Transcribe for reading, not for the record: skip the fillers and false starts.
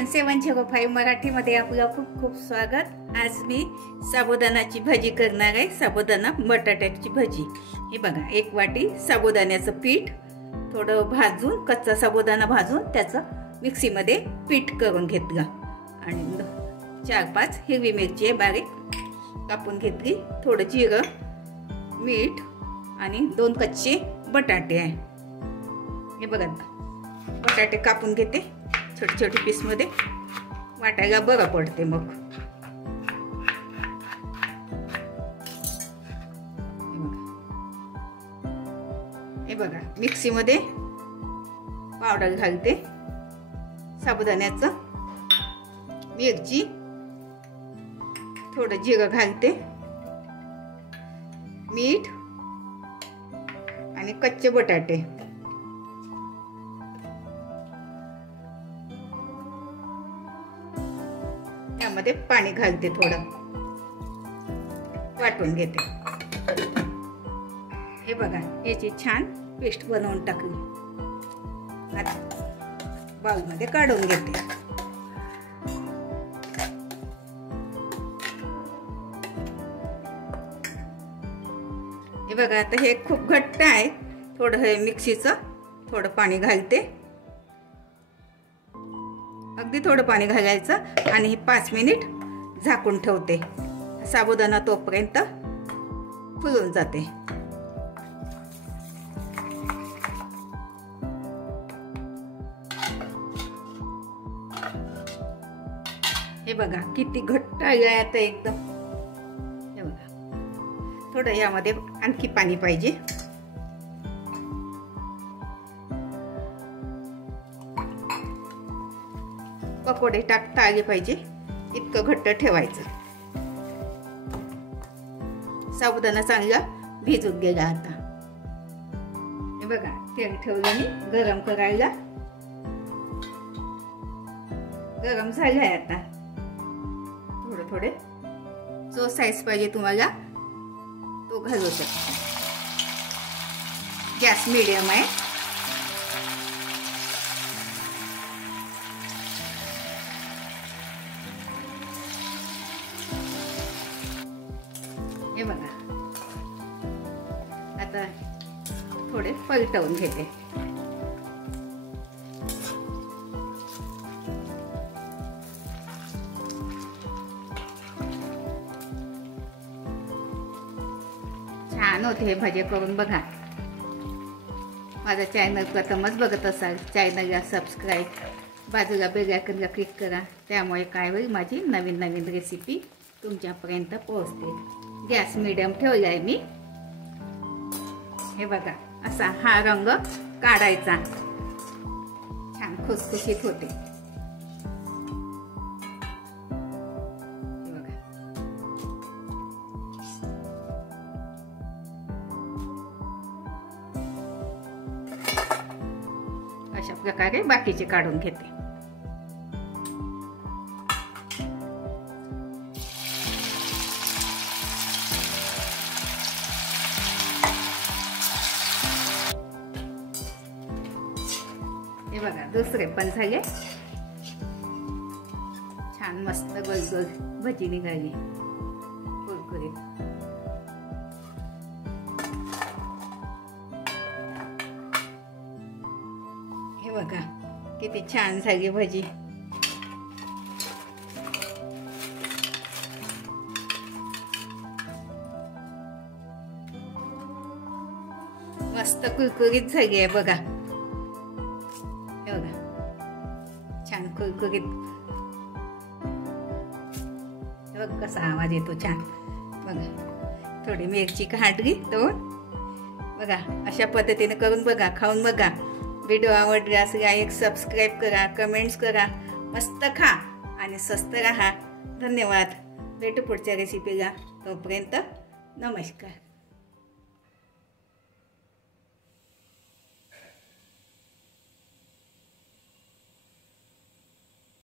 Kitchen 705 मराठीमध्ये आपलं खूप खूप स्वागत। आज मी साबुदाण्याची भाजी करणार आहे। साबुदाणा बटाट्याची भाजी। हे बघा, एक वाटी साबुदाण्याचं पीठ थोडं भाजून, कच्चा साबुदाणा भाजून त्याचं मिक्सीमध्ये पीठ करून घेतलं आणि 4-5 हिरवी मिरची बारीक कापून घेतली, थोडं जिरं, मीठ आणि 2 कच्चे बटाटे आहे। हे बघा, बटाटे कापून घेते छोटे छोटे पीस मध्ये, वाटायला बरं पडते मग। हे बघा, मिक्सी मध्ये पावडर घालते साबुदाण्याचं, मिरची, थोडं जिरं घालते, मीठ आणि कच्चे बटाटे। त्यामध्ये पाणी घालते, थोडं वाटून घेते। हे बघा, याची छान पेस्ट बनवून टाकली। आता बाउल मध्ये काढून घेते। हे बघा, आता हे खूप घट्ट आहे, थोडं हे मिक्सीचं थोडं पाणी घालते, अगदी थोडं पाणी घालायचं आणि 5 मिनिट झाकून ठेवते। साबुदाणा तोपर्यंत फुलून जाते। हे बघा, किती घट्ट आहे आता एकदम। हे बघा, थोडं यामध्ये आणखी पाणी पाहिजे। पकोडे टाकता आले पाहिजे इतकं घट्ट ठेवायचं। साबुदाणा चांगला भिजून गेला। आता हे बघा, तेल ठेवलं मी गरम करायला, गरम झालंय। आता थोडे थोडे जो साईज पाहिजे तुम्हाला तो घालू शकता। गॅस मीडियम आहे। हे बघा, आता थोडे पलटवून घेते। छान होते हे भाजी करून बघा। माझा चॅनल प्रथमच बघत असाल, चॅनलला सबस्क्राईब, बाजूला बेल आयकॉनला क्लिक करा, त्यामुळे काय होईल, माझी नवीन नवीन रेसिपी तुमच्यापर्यंत पोहोचते। गॅस मीडियम ठेवला आहे मी। हे बघा, असा हा रंग काढायचा, छान खुसखुशीत होते। हे बघा, अशा प्रकारे बाकीचे काढून घेते। हे बघा, दुसरे पण झाले, छान मस्त गोल गोल भजी निघाली कुरकुरीत। हे बघा, किती छान झाली भजी। मस्त कुरकुरीत झाली आहे बघा। बघा, छान कुरकुरीत। बघ कसा आवाज येतो छान। बघा, थोडी मिरची काढली तो। बघा, अशा पद्धतीने करून बघा, खाऊन बघा। व्हिडिओ आवडल्यास लाईक, सबस्क्राईब करा, कमेंट्स करा। मस्त खा आणि स्वस्त राहा। धन्यवाद। भेटू पुढच्या रेसिपीला, तोपर्यंत नमस्कार।